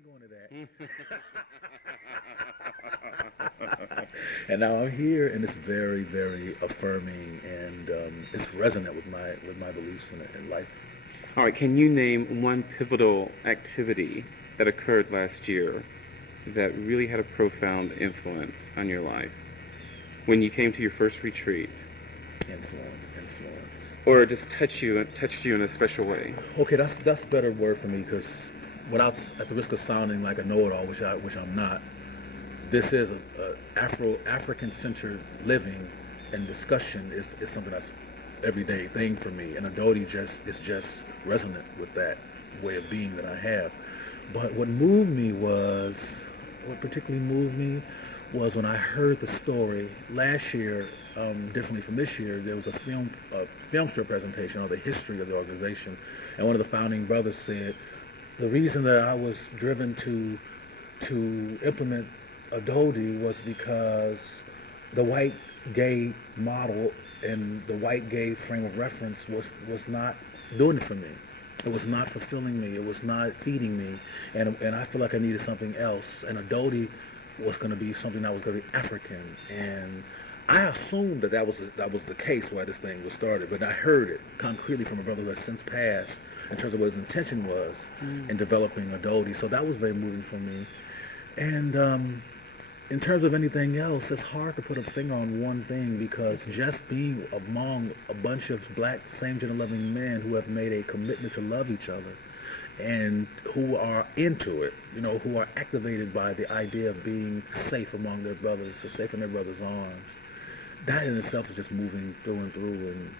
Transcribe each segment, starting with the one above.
ain't going to that. And now I'm here, and it's very, very affirming, and it's resonant with my beliefs in life. All right, can you name one pivotal activity that occurred last year that really had a profound influence on your life when you came to your first retreat? Influence. Or just touched you in a special way? Okay, that's a better word for me, because without, at the risk of sounding like a know-it-all, which I'm not, this is a African centered living, and discussion is something that's everyday thing for me, and Adodi is just resonant with that way of being that I have. But what particularly moved me was when I heard the story last year. Differently from this year, there was a film strip presentation of the history of the organization, and one of the founding brothers said the reason that I was driven to implement Adodi was because the white gay model and the white gay frame of reference was not doing it for me. It was not fulfilling me. It was not feeding me, and I feel like I needed something else. And Adodi was going to be something that was going to be African, and I assumed that was the case why this thing was started, but I heard it concretely from a brother who has since passed in terms of what his intention was in developing Adodi. So that was very moving for me. And in terms of anything else, it's hard to put a finger on one thing, because just being among a bunch of black same-gender loving men who have made a commitment to love each other and who are into it, who are activated by the idea of being safe among their brothers, or safe in their brothers' arms, that in itself is just moving through and through, and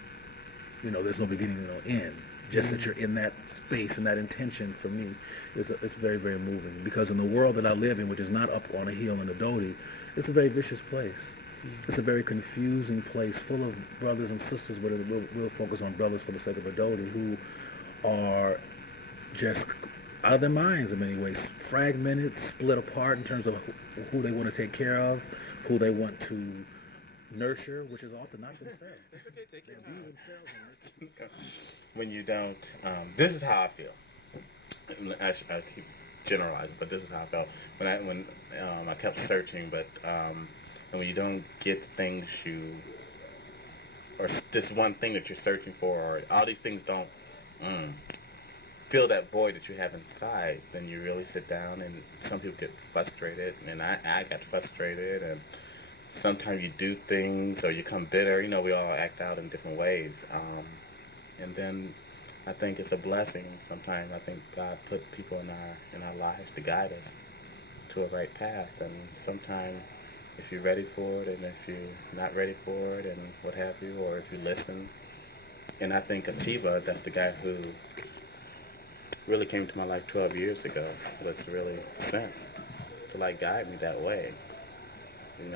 there's no beginning, no end. Just that you're in that space and that intention, for me, it's very, very moving. Because in the world that I live in, which is not up on a hill in Adodi, it's a very vicious place. It's a very confusing place, full of brothers and sisters, but we'll focus on brothers for the sake of Adodi, who are just out of their minds in many ways, fragmented, split apart in terms of who they want to take care of, who they want to nurture, which is often not themselves. They abuse themselves and nurture. When you don't, this is how I feel. I keep generalizing, but this is how I felt when I kept searching. But and when you don't get the things or this one thing that you're searching for, or all these things don't fill that void that you have inside, then you really sit down, and some people get frustrated, and I got frustrated, and sometimes you do things or you come bitter. We all act out in different ways. And then I think it's a blessing. Sometimes I think God put people in our lives to guide us to a right path. And sometimes if you're ready for it, and if you're not ready for it, and what have you, or if you listen. And I think Atiba, that's the guy who really came to my life 12 years ago, was really sent to guide me that way.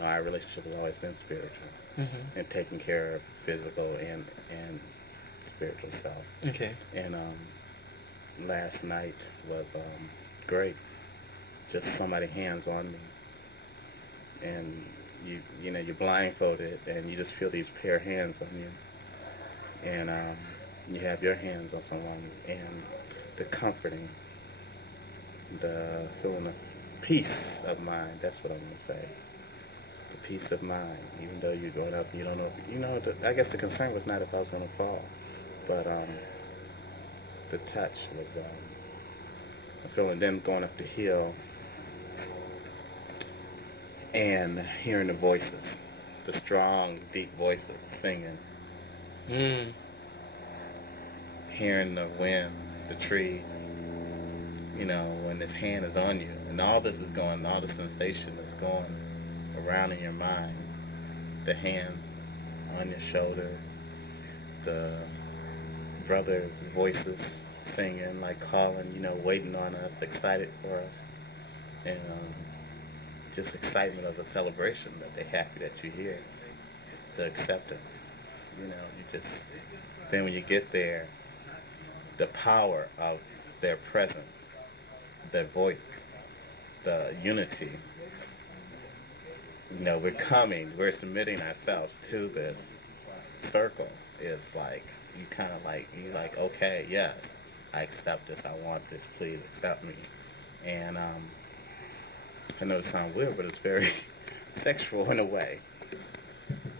Our relationship has always been spiritual, and taking care of physical and spiritual self. Okay. And last night was great. Just somebody hands on me, and you're blindfolded, and you just feel these pair of hands on you, and you have your hands on someone, and the comforting, the feeling of peace of mind. That's what I'm gonna say. The peace of mind, even though you're going up, and you don't know. I guess the concern was not if I was going to fall, but the touch was the feeling. Then going up the hill and hearing the voices, the strong, deep voices singing, hearing the wind, the trees. When this hand is on you, and all this is going, all the sensation is going around in your mind, the hands on your shoulder, the brother voices singing, calling, waiting on us, excited for us, and just excitement of the celebration that they're happy that you're here, the acceptance, you just, then when you get there, the power of their presence, their voice, the unity. We're submitting ourselves to this circle. It's okay, yes, I accept this, I want this, please accept me. And I know it sounds weird, but it's very sexual in a way.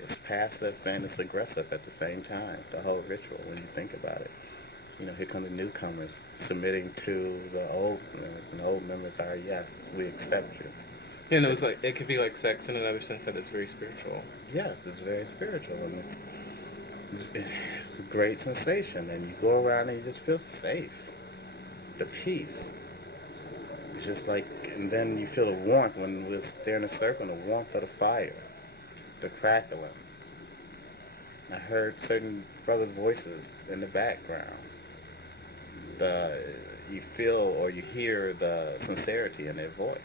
It's passive and it's aggressive at the same time, the whole ritual, when you think about it. You know, here come the newcomers submitting to the old members, and the old members are, yes, we accept you. You know, it's like, it could be like sex in another sense that it's very spiritual. Yes, it's very spiritual, and it's a great sensation, and you go around and you just feel safe. The peace. It's just like, and then you feel the warmth when we're there in a circle, the warmth of the fire, the crackling. I heard certain brothers' voices in the background. You feel or you hear the sincerity in their voice,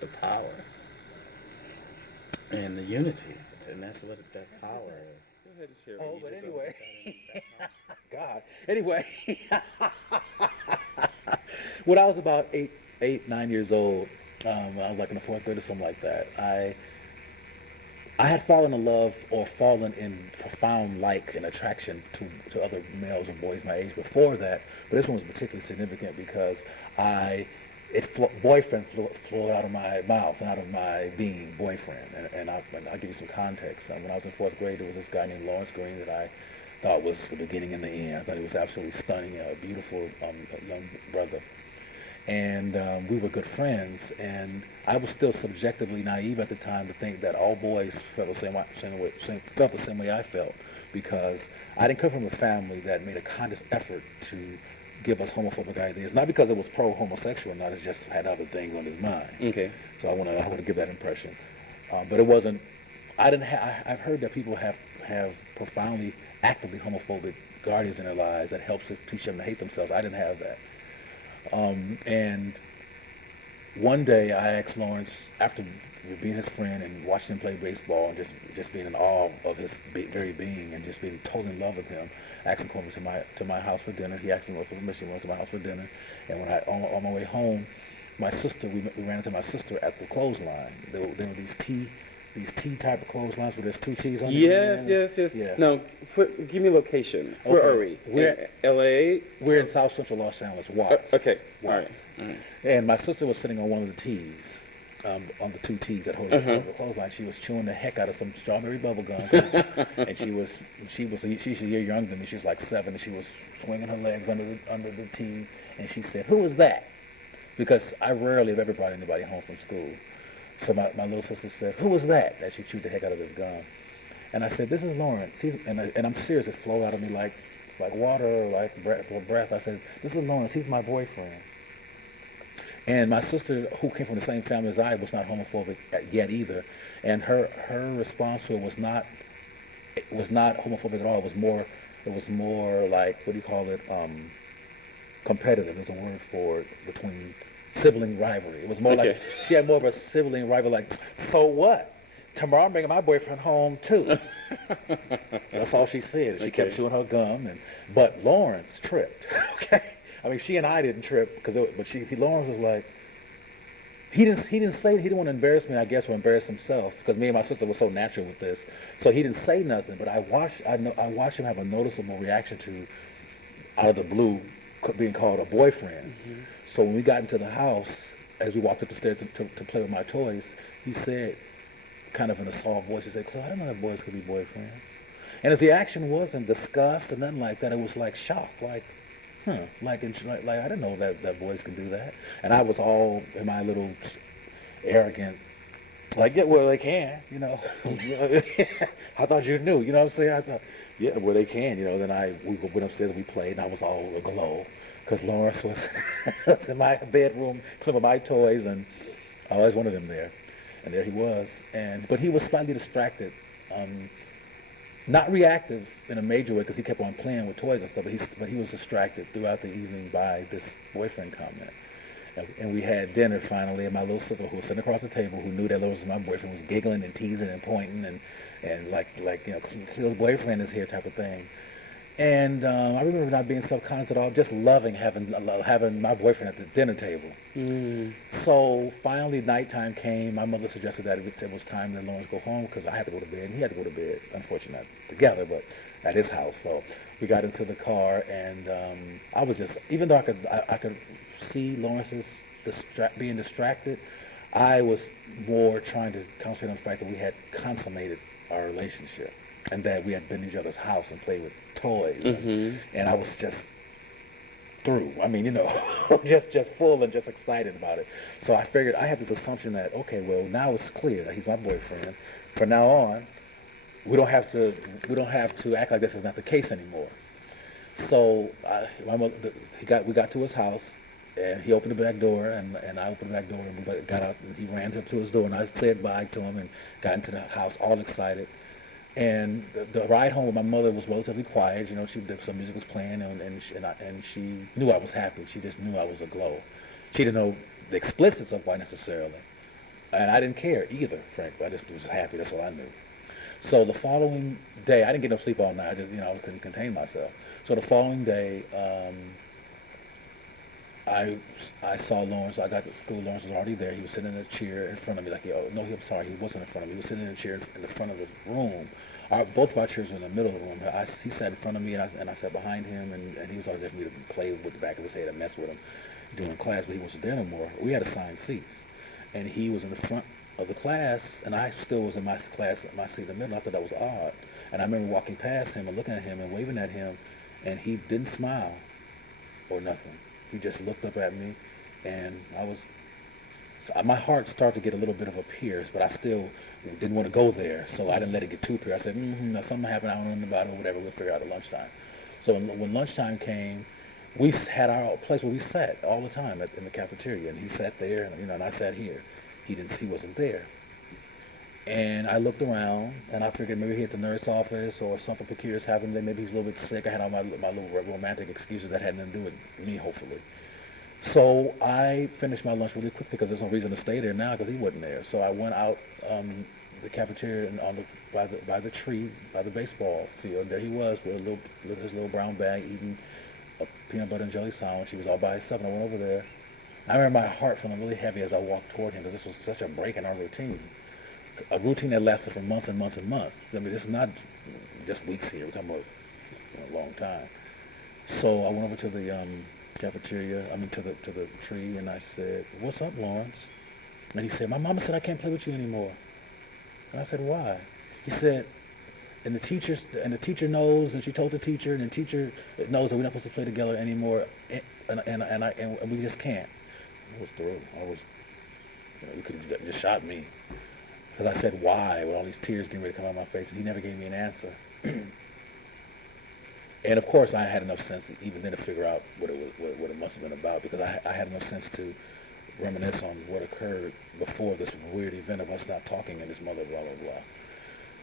the power, and the unity, and that's what that power is. Go ahead and share. Oh, but anyway, God. Anyway, when I was about 9 years old, I was like in the fourth grade or something like that. I had fallen in love or fallen in profound like and attraction to other males or boys my age before that, but this one was particularly significant because boyfriend flowed out of my mouth and out of my being, boyfriend. And I'll give you some context. When I was in fourth grade, there was this guy named Lawrence Green that I thought was the beginning and the end. I thought he was absolutely stunning, a beautiful young brother. And we were good friends, and I was still subjectively naive at the time to think that all boys felt the same way I felt, because I didn't come from a family that made a conscious effort to give us homophobic ideas. Not because it was pro-homosexual, not, it just had other things on his mind. Okay. So I want to give that impression, but it wasn't. I've heard that people have profoundly, actively homophobic guardians in their lives that helps to teach them to hate themselves. I didn't have that. And one day I asked Lawrence, after being his friend and watching him play baseball and just being in awe of his very being and just being totally in love with him, I asked him to come over to my house for dinner. He asked me for permission to go to my house for dinner. And when on my way home, my sister, we ran into my sister at the clothesline. There were these T type of clotheslines where there's two T's on it. Yes. Yeah. Now, give me a location. Where are we? We're L.A.? We're in South Central Los Angeles, Watts. Okay. Watts. All right. And my sister was sitting on one of the T's, on the two T's that hold the clothesline. She was chewing the heck out of some strawberry bubble gum, and she's a year younger than me. She was like 7, and she was swinging her legs under the T, and she said, "Who is that?" Because I rarely have ever brought anybody home from school. So my little sister said, "Who was that?" As she chewed the heck out of this gum. And I said, "This is Lawrence." And I'm serious. It flowed out of me like water or like breath. I said, "This is Lawrence. He's my boyfriend." And my sister, who came from the same family as I, was not homophobic yet either. And her response to it was not homophobic at all. It was more like, what do you call it? Competitive. There's a word for it, between sibling rivalry. It was more like she had more of a sibling rival. Like, so what? Tomorrow I'm bringing my boyfriend home too. That's all she said. She kept chewing her gum, but Lawrence tripped. Okay, I mean, she and I didn't trip Lawrence was like, he didn't want to embarrass me, I guess, or embarrass himself, because me and my sister were so natural with this. So he didn't say nothing, but I watched him have a noticeable reaction to, out of the blue, being called a boyfriend. Mm-hmm. So when we got into the house, as we walked up the stairs to play with my toys, he said, kind of in a soft voice, he said, "Because I didn't know that boys could be boyfriends." And his reaction wasn't disgust and nothing like that. It was like shock, like I didn't know that boys can do that. And I was all in my little arrogant, like, yeah, well, they can, you know. I thought you knew, you know what I'm saying? I thought, yeah, well, they can, you know. Then we went upstairs and we played, and I was all aglow because Lawrence was in my bedroom playing with my toys, and I always wanted him there. And there he was. But he was slightly distracted. Not reactive in a major way, because he kept on playing with toys and stuff, but he was distracted throughout the evening by this boyfriend comment. And we had dinner finally, and my little sister, who was sitting across the table, who knew that was my boyfriend, was giggling and teasing and pointing and like you know, Cleo's boyfriend is here type of thing. And I remember not being self-conscious at all, just loving having my boyfriend at the dinner table. Mm. So finally nighttime came. My mother suggested that it was time that Lawrence go home, because I had to go to bed and he had to go to bed. Unfortunately, not together, but at his house. So we got into the car, and I was just, even though I could see Lawrence's being distracted, I was more trying to concentrate on the fact that we had consummated our relationship and that we had been in each other's house and played with toys. And I was just through. I mean, just full and just excited about it. So I figured I had this assumption that, okay, well, now it's clear that he's my boyfriend. From now on, we don't have to act like this is not the case anymore. So we got to his house, and he opened the back door, and I opened the back door, and we got out. And he ran up to his door, and I said bye to him, and got into the house all excited. And the ride home with my mother was relatively quiet. Some music was playing, and she knew I was happy. She just knew I was aglow. She didn't know the explicits of why necessarily, and I didn't care either, frankly. I just was happy. That's all I knew. So the following day, I didn't get no sleep all night. I just, I couldn't contain myself. So the following day, I saw Lawrence. I got to school. Lawrence was already there. He was sitting in a chair in front of me. I'm sorry, he wasn't in front of me. He was sitting in a chair in the front of the room. Both of our chairs were in the middle of the room. He sat in front of me, and I sat behind him, and he was always there for me to play with the back of his head and mess with him during class, but he wasn't there no more. We had assigned seats, and he was in the front of the class, and I still was in my class, my seat in the middle. I thought that was odd. And I remember walking past him and looking at him and waving at him, and he didn't smile or nothing. He just looked up at me, and my heart started to get a little bit of a pierce, but I still didn't want to go there, so I didn't let it get too pierced. I said, now something happened, I don't know about it, or whatever, we'll figure it out at lunchtime. So when lunchtime came, we had our place where we sat all the time in the cafeteria, and he sat there, and I sat here. He wasn't there. And I looked around, and I figured maybe he's at the nurse office or something peculiar happened. Maybe he's a little bit sick. I had all my little romantic excuses that had nothing to do with me, hopefully. So I finished my lunch really quickly because there's no reason to stay there now because he wasn't there. So I went out the cafeteria and by the tree, by the baseball field. There he was with his little brown bag eating a peanut butter and jelly sandwich. He was all by himself, and I went over there. I remember my heart feeling really heavy as I walked toward him because this was such a break in our routine. A routine that lasted for months and months and months. I mean, this is not just weeks here. We're talking about a long time. So I went over to the cafeteria, to the tree, and I said, "What's up, Lawrence?" And he said, "My mama said I can't play with you anymore." And I said, "Why?" He said, and the teacher knows, and she told the teacher, and the teacher knows that we're not supposed to play together anymore, and we just can't. I was through. You could have just shot me. Because I said, why, with all these tears getting ready to come out of my face, and he never gave me an answer. And of course, I had enough sense even then to figure out what it must have been about, because I had enough sense to reminisce on what occurred before this weird event of us not talking and his mother, blah, blah, blah.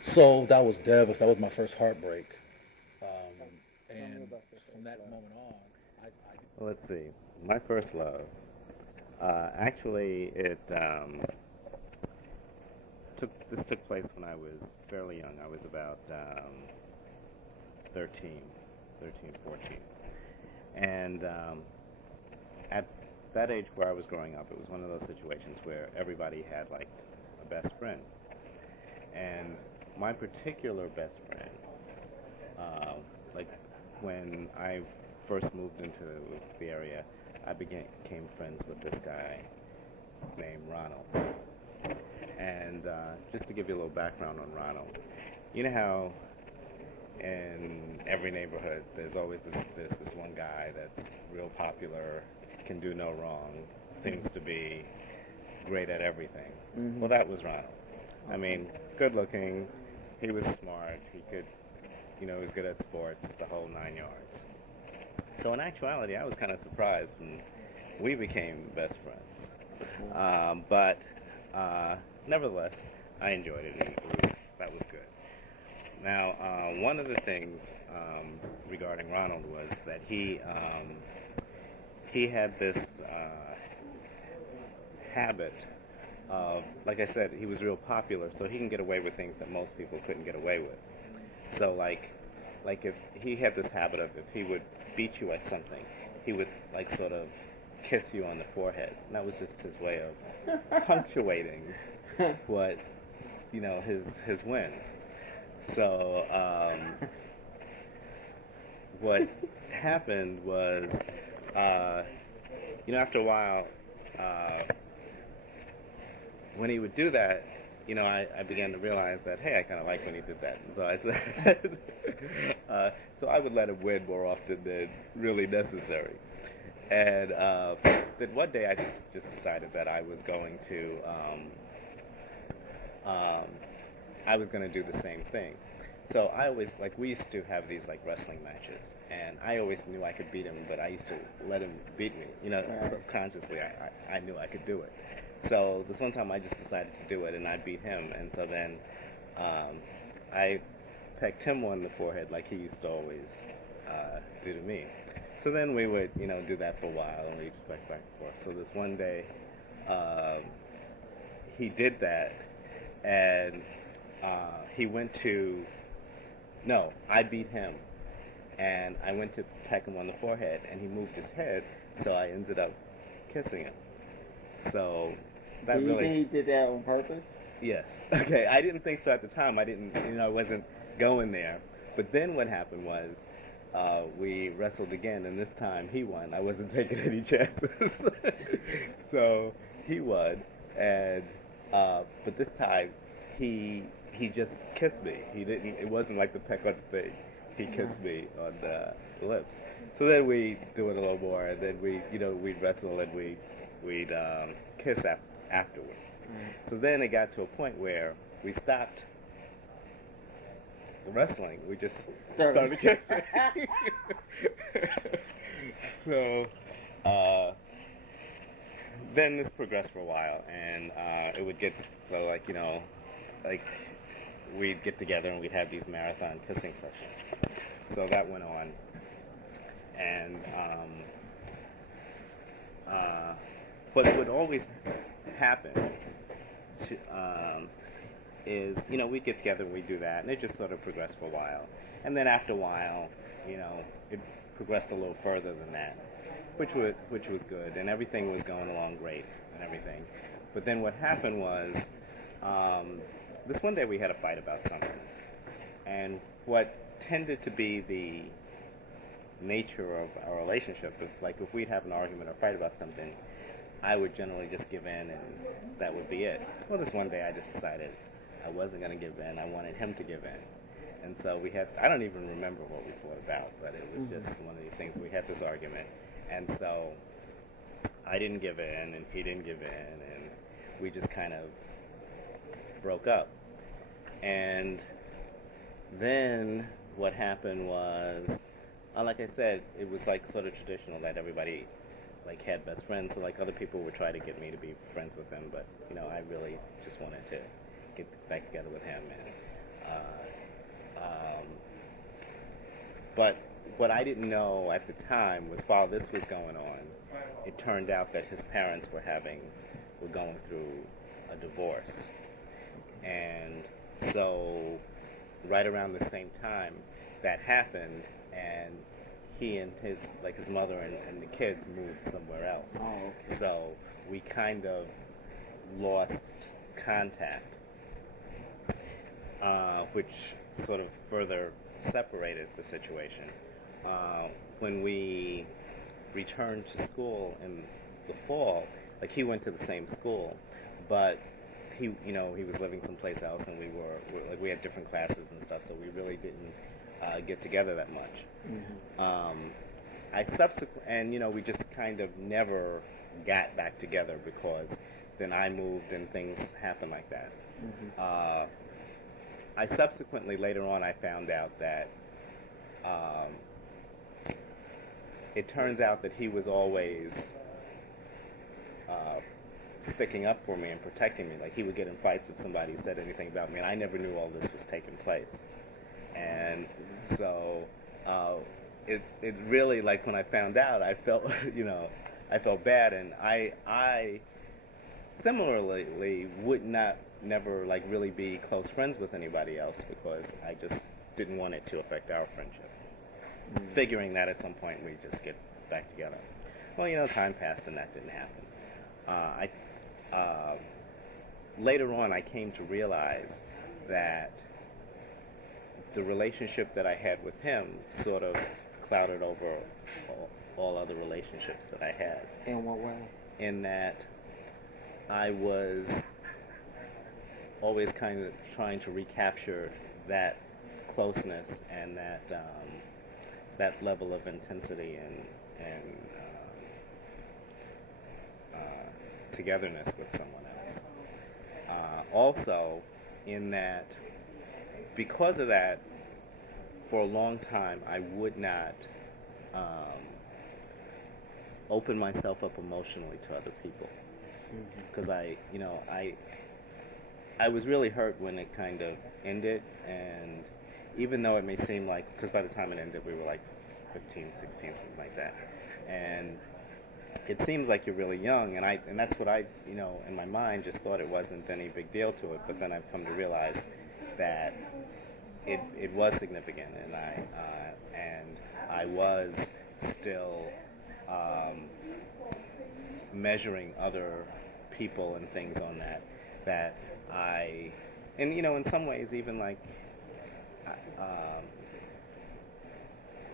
So that was devastating. That was my first heartbreak. And from that moment on, Well, let's see. My first love. Actually, this took place when I was fairly young. I was about 13, 14. And at that age where I was growing up, it was one of those situations where everybody had, like, a best friend. And my particular best friend, when I first moved into the area, I became friends with this guy named Ronald. And just to give you a little background on Ronald, you know how in every neighborhood there's always this one guy that's real popular, can do no wrong, seems to be great at everything. Mm-hmm. Well, that was Ronald. I mean, good looking, he was smart, he was good at sports, the whole 9 yards. So in actuality, I was kind of surprised when we became best friends. But nevertheless, I enjoyed it, and that was good. Now, one of the things regarding Ronald was that he had this habit of, like I said, he was real popular, so he can get away with things that most people couldn't get away with. So, like if he had this habit of, if he would beat you at something, he would, like, sort of kiss you on the forehead. And that was just his way of punctuating what, his win. So, what happened was, after a while, uh, when he would do that, I began to realize that, hey, I kind of like when he did that. And so I said, so I would let him win more often than really necessary. And then one day I just decided that I was going to do the same thing. So I always, like, we used to have these, like, wrestling matches, and I always knew I could beat him, but I used to let him beat me. Subconsciously, I knew I could do it. So this one time I just decided to do it, and I beat him, and so then I pecked him on the forehead like he used to always do to me. So then we would, do that for a while, and we'd back and forth. So this one day, he did that, and he went to, no, I beat him, and I went to peck him on the forehead, and he moved his head, so I ended up kissing him. So that Do you really... think he did that on purpose? Yes. Okay, I didn't think so at the time. I didn't, I wasn't going there. But then what happened was, we wrestled again, and this time he won. I wasn't taking any chances. So he won, and but this time he just kissed me. He didn't. It wasn't like the peck on the thing. He kissed me on the lips. So then we do it a little more, and then we'd wrestle and we'd kiss afterwards. So then it got to a point where we stopped the wrestling. We just started kissing. So then this progressed for a while, and it would get so like we'd get together and we'd have these marathon kissing sessions. So that went on, and what would always happen is, we'd get together and we'd do that, and it just sort of progressed for a while. And then after a while, it progressed a little further than that, which was good, and everything was going along great and everything. But then what happened was, this one day we had a fight about something, and what tended to be the nature of our relationship is, like, if we'd have an argument or fight about something, I would generally just give in, and that would be it. Well, this one day I just decided I wasn't going to give in. I wanted him to give in. And so I don't even remember what we fought about, but it was just one of these things. We had this argument, and so I didn't give in, and he didn't give in, and we just kind of broke up. And then what happened was, like I said, it was like sort of traditional that everybody like had best friends, so like other people would try to get me to be friends with him, but I really just wanted to get back together with him. And but what I didn't know at the time was, while this was going on, it turned out that his parents were going through a divorce. And so right around the same time that happened, and he and his mother and the kids moved somewhere else. Oh, okay. So we kind of lost contact, which sort of further separated the situation. When we returned to school in the fall, like, he went to the same school, but he was living someplace else, and we had different classes and stuff, so we really didn't get together that much. Mm-hmm. We just kind of never got back together, because then I moved and things happened like that. Mm-hmm. I subsequently, later on, I found out that it turns out that he was always sticking up for me and protecting me. Like, he would get in fights if somebody said anything about me, and I never knew all this was taking place. And so it really, like, when I found out, I felt, I felt bad, and I similarly would never like really be close friends with anybody else, because I just didn't want it to affect our friendship. Figuring that at some point we'd just get back together. Well, time passed and that didn't happen. Later on, I came to realize that the relationship that I had with him sort of clouded over all other relationships that I had. In what way? In that I was always kind of trying to recapture that closeness and that level of intensity and togetherness with someone else. Also, in that, because of that, for a long time, I would not open myself up emotionally to other people, because I was really hurt when it kind of ended, and even though it may seem like, because by the time it ended, we were like 15, 16, something like that, and it seems like you're really young, and that's what I, in my mind, just thought it wasn't any big deal to it, but then I've come to realize that it was significant, and I was still measuring other people and things on that and in some ways even like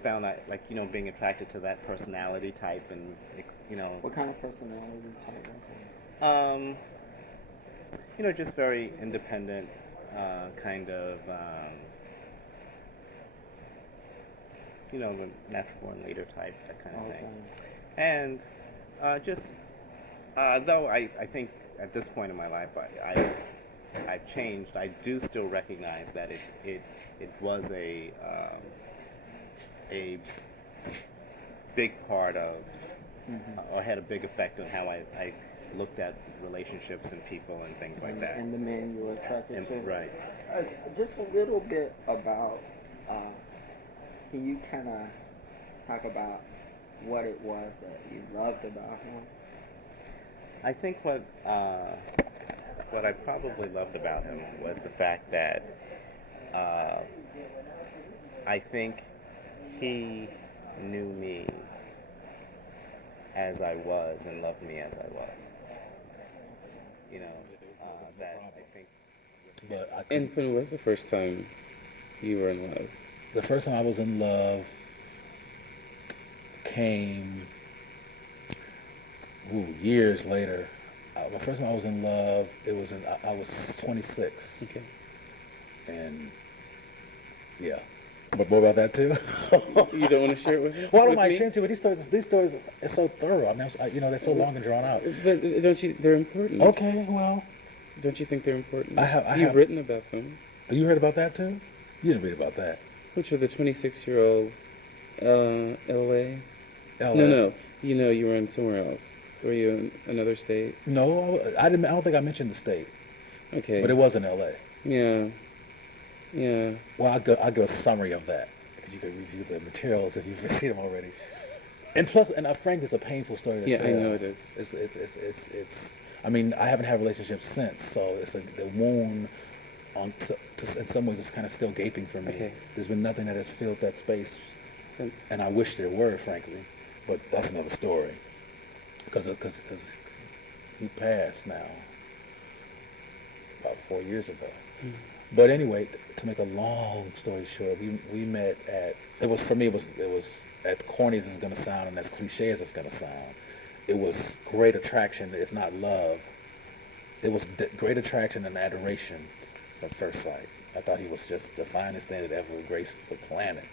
found that, like, being attracted to that personality type, and What kind of personality type? just very independent, kind of the natural born leader type, that kind of thing. And just though I think at this point in my life I've changed, I do still recognize that it was a big part of, or had a big effect on how I looked at relationships and people and things like that. And the man you were attracted to. Right. Just a little bit about, can you kind of talk about what it was that you loved about him? I think what I probably loved about him was the fact that I think he knew me as I was and loved me as I was. That I think. But And when was the first time you were in love? the first time I was in love came years later. The first time I was in love, I was 26. Okay. And yeah. But more about that too? You don't want to share it with me? Well, I don't With mind me? sharing too, but these stories are so thorough. I mean, they're so long and drawn out. But don't you? They're important. Okay, well, Don't you think they're important? I You've have- written about them. you heard about that too? You didn't read about that. Which are the 26-year-old LA? LA. No. You were in somewhere else. Were you in another state? No, I didn't. I don't think I mentioned the state, Okay. but it was in L.A. Yeah. Well, I'll give a summary of that because you can review the materials if you've seen them already. And plus, frankly, it's a painful story to Yeah, tell. I know it is. It's. I mean, I haven't had relationships since, so the wound in some ways is kind of still gaping for me. Okay. There's been nothing that has filled that space, Since. and I wish there were, frankly, but that's another story. Because he passed now about 4 years ago. But anyway, to make a long story short, we met at, it was as corny as it's going to sound and as cliche as it's going to sound, it was great attraction, if not love. It was great attraction and adoration from first sight. I thought he was just the finest thing that ever graced the planet.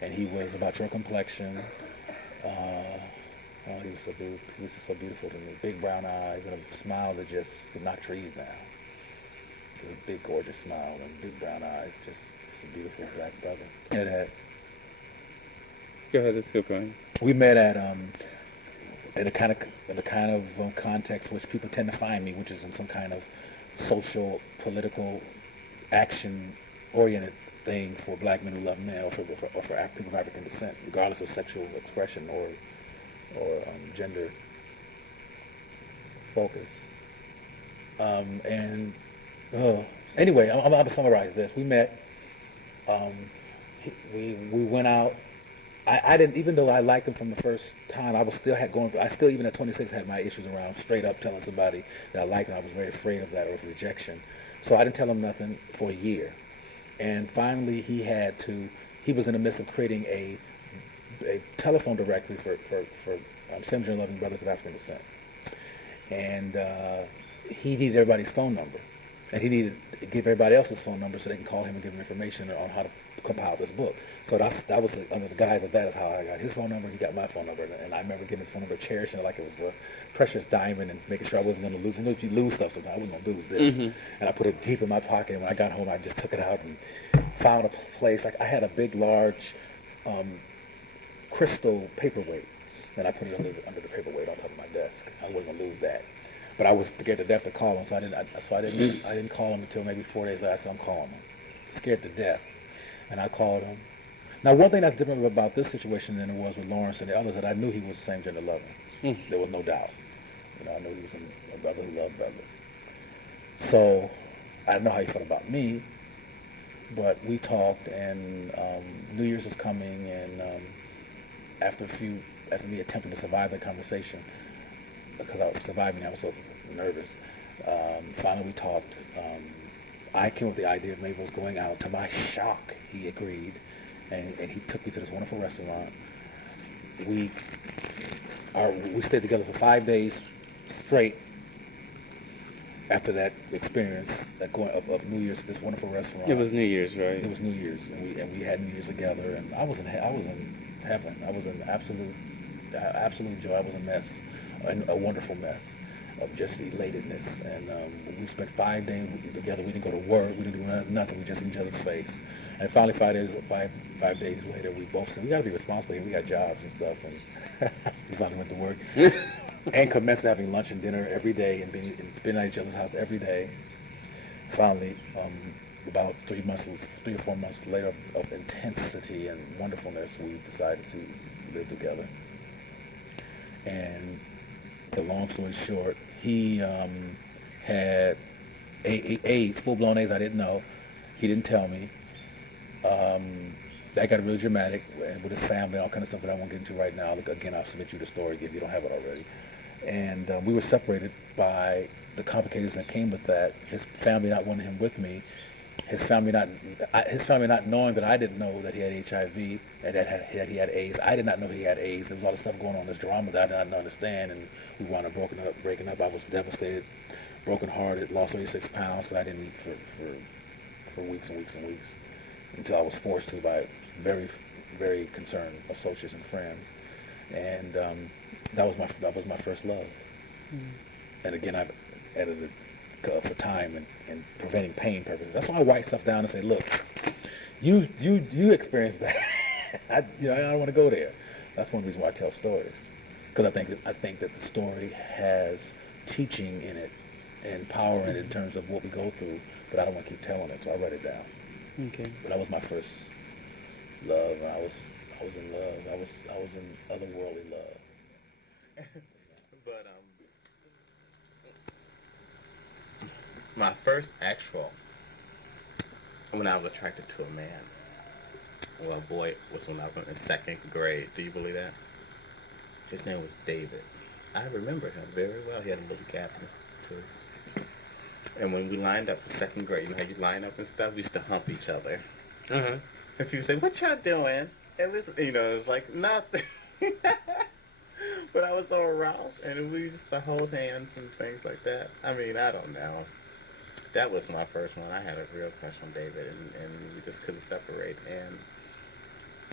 And he was about your complexion. He was just so beautiful to me. Big brown eyes and a smile that just could knock trees down. Just a big, gorgeous smile and big brown eyes. Just a beautiful black brother. And Go ahead. Let's go going. we met at in the kind of context which people tend to find me, which is in some kind of social, political, action-oriented thing for black men who love men, or for people of African descent, regardless of sexual expression or gender focus. Anyway, I'm going to summarize this. We met. We went out. I didn't, even though I liked him from the first time, I still even at 26 had my issues around straight up telling somebody that I liked him. I was very afraid of that, or of rejection. So I didn't tell him nothing for a year. And finally he was in the midst of creating a telephone directory for Sims and Loving Brothers of African descent. and he needed everybody's phone number, and he needed to give everybody else's phone number so they can call him and give him information on how to compile this book. So that was under the guise of that is how I got his phone number. He got my phone number, and I remember getting his phone number, cherishing it like it was a precious diamond, and making sure I wasn't going to lose. You know, if you lose stuff, sometimes I wasn't going to lose this. And I put it deep in my pocket. And when I got home, I just took it out and found a place. Like I had a big, large crystal paperweight, and I put it under the paperweight on top of my desk. I wasn't going to lose that. But I was scared to death to call him, so I didn't call him until maybe 4 days later. I said, I'm calling him. Scared to death. And I called him. Now, one thing that's different about this situation than it was with Lawrence and the others, that I knew he was same-gender loving. There was no doubt. You know, I knew he was a brother who loved brothers. So I didn't know how he felt about me, but we talked, and New Year's was coming, and after me attempting to survive that conversation, because I was surviving, I was so nervous. Finally, we talked. I came up with the idea of maybe us going out. To my shock, he agreed, and he took me to this wonderful restaurant. We stayed together for 5 days straight. After that experience, of New Year's, this wonderful restaurant. It was New Year's, right? It was New Year's, and we had New Year's together, and I was in heaven. I was in absolute joy. I was a mess, a wonderful mess of just elatedness. And we spent 5 days together. We didn't go to work. We didn't do nothing. We just in each other's face. And finally, 5 days later, we both said, we got to be responsible here. We got jobs and stuff. And we finally went to work and commenced having lunch and dinner every day and spending at each other's house every day. Finally, about 3 or 4 months later of intensity and wonderfulness, we decided to live together. And the long story short, he had AIDS, full-blown AIDS. I didn't know. He didn't tell me. That got really dramatic with his family and all kind of stuff that I won't get into right now. Look, again, I'll submit you the story if you don't have it already. And we were separated by the complications that came with that. His family not wanting him with me. His family not knowing that I didn't know that he had HIV and that he had AIDS. I did not know he had AIDS. There was all this stuff going on, this drama that I did not understand, and we wound up breaking up. I was devastated, brokenhearted, lost 36 pounds because I didn't eat for weeks and weeks and weeks until I was forced to by very, very concerned associates and friends. And that was my first love. And again, I've edited for time and preventing pain purposes. That's why I write stuff down and say, look, you experienced that. I don't want to go there. That's one reason why I tell stories, because I think that the story has teaching in it and power in it in terms of what we go through. But I don't want to keep telling it, so I write it down. Okay. But that was my first love. I was in love. I was in otherworldly love. But my first actual, when I was attracted to a man, well, boy, was when I was in second grade. Do you believe that? His name was David. I remember him very well. He had a little gap in his tooth. And when we lined up for second grade, you know how you line up and stuff? We used to hump each other. Uh-huh. And people say, what y'all doing? It was, it was like nothing. But I was so aroused, and we used to hold hands and things like that. I mean, I don't know. That was my first one. I had a real crush on David, and we just couldn't separate. And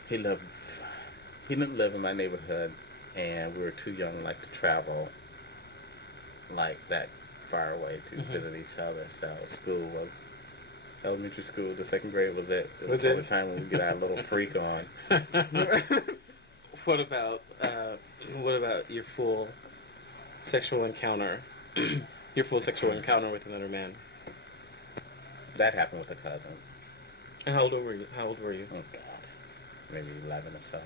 he didn't live in my neighborhood, and we were too young, like, to travel like that far away to visit each other. So school was elementary school. The second grade was it. It was the time when we get our little freak on. What about your full sexual encounter? Your full sexual encounter with another man? That happened with a cousin. And how old were you? Oh God, maybe 11 or so.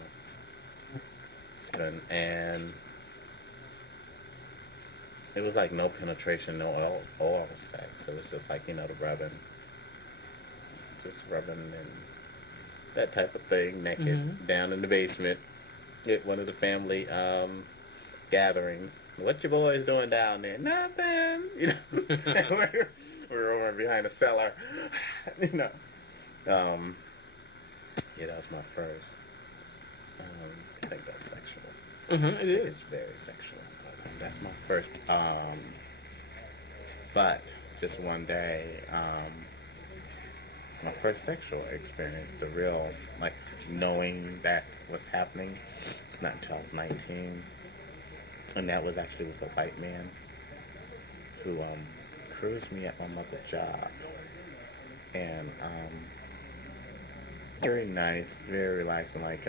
And it was like no penetration, no oral sex. It was just like, the rubbing, and that type of thing, naked, down in the basement at one of the family gatherings. What your boys doing down there? Nothing. We're over behind the cellar. That was my first. I think that's sexual. It is. It's very sexual. that's my first. But just one day, my first sexual experience, the real, like, knowing that was happening, it's not until I was 19. And that was actually with a white man who cruised me at my mother's job. And very nice, very relaxing, like,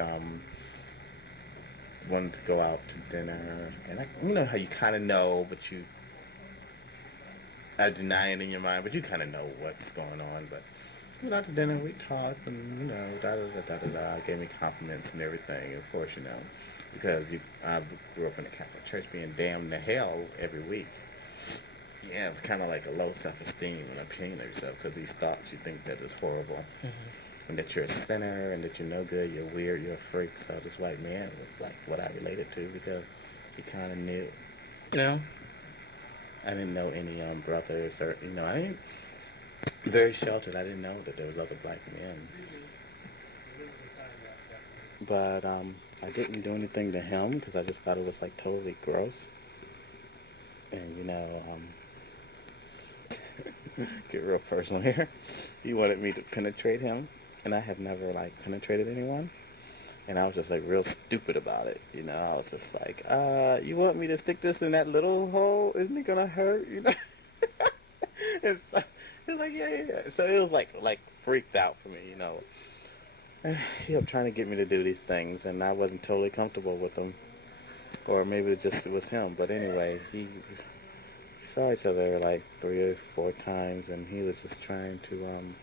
wanted to go out to dinner. And you know how you kind of know, but you are denying in your mind, but you kind of know what's going on. But we went out to dinner, we talked, and, you know, da-da-da-da-da-da, gave me compliments and everything, of course, you know, because I grew up in the Catholic Church being damned to hell every week. Yeah, it was kind of like a low self-esteem and opinion of yourself, because these thoughts, you think that is horrible, and that you're a sinner, and that you're no good, you're weird, you're a freak. So this white man was like what I related to, because he kind of knew. You know? I didn't know any brothers, or, you know, I didn't, very sheltered. I didn't know that there was other black men. But I didn't do anything to him, because I just thought it was like totally gross. And, you know, get real personal here. He wanted me to penetrate him, and I have never, like, penetrated anyone. And I was just, like, real stupid about it, you know. I was just like, you want me to stick this in that little hole? Isn't it gonna hurt, you know? And so, it was like, yeah. So it was, like freaked out for me, you know. And he kept trying to get me to do these things, and I wasn't totally comfortable with them. Or maybe it was him. But anyway, we saw each other like 3 or 4 times, and he was just trying to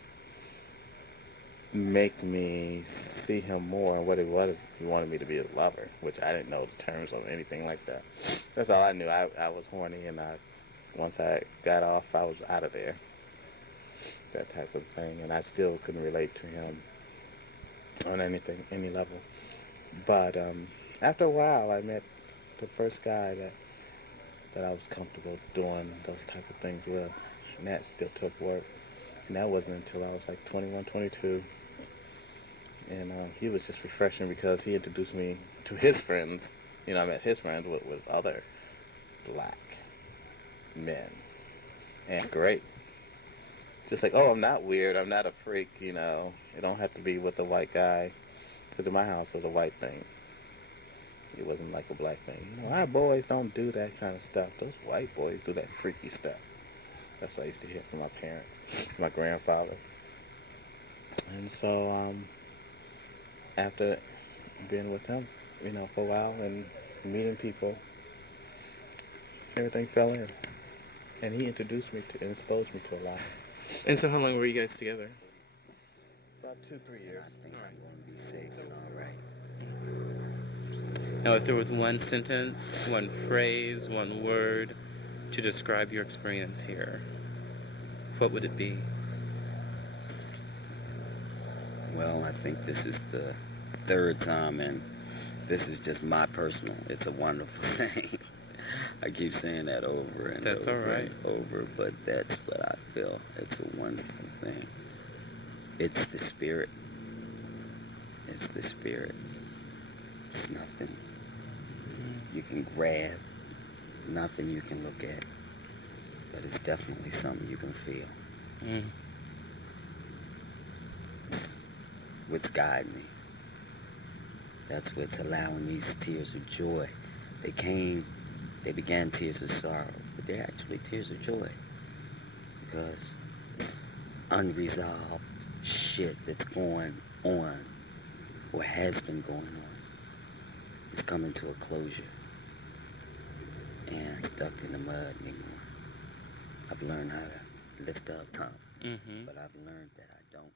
make me see him more. And what it was, he wanted me to be his lover, which I didn't know the terms of anything like that. That's all I knew. I was horny, and once I got off, I was out of there. That type of thing. And I still couldn't relate to him on any level. But after a while, I met the first guy that I was comfortable doing those type of things with. And that still took work. And that wasn't until I was like 21, 22. And he was just refreshing, because he introduced me to his friends. You know, I met his friends with other black men. And great. Just like, oh, I'm not weird. I'm not a freak, you know. It don't have to be with a white guy. Because in my house, it was a white thing. It wasn't like a black thing. You know, our boys don't do that kind of stuff. Those white boys do that freaky stuff. That's what I used to hear from my parents, my grandfather. And so, after being with him, you know, for a while and meeting people, everything fell in. And he introduced me to and exposed me to a lot. And so how long were you guys together? About 2-3 years. I think I'm going to be safe and all right. Now, if there was one sentence, one phrase, one word to describe your experience here, what would it be? Well, I think this is the 3rd time, and this is just my personal. It's a wonderful thing. I keep saying that over and That's over all right. and over, but that's what I feel. It's a wonderful thing. It's the spirit. It's the spirit. It's nothing you can grab, nothing you can look at, but it's definitely something you can feel. Mm. It's what's guiding me. That's what's allowing these tears of joy. They began tears of sorrow, but they're actually tears of joy, because it's unresolved shit that's going on, or has been going on. It's coming to a closure, and I'm stuck in the mud anymore. I've learned how to lift up, but I've learned that I don't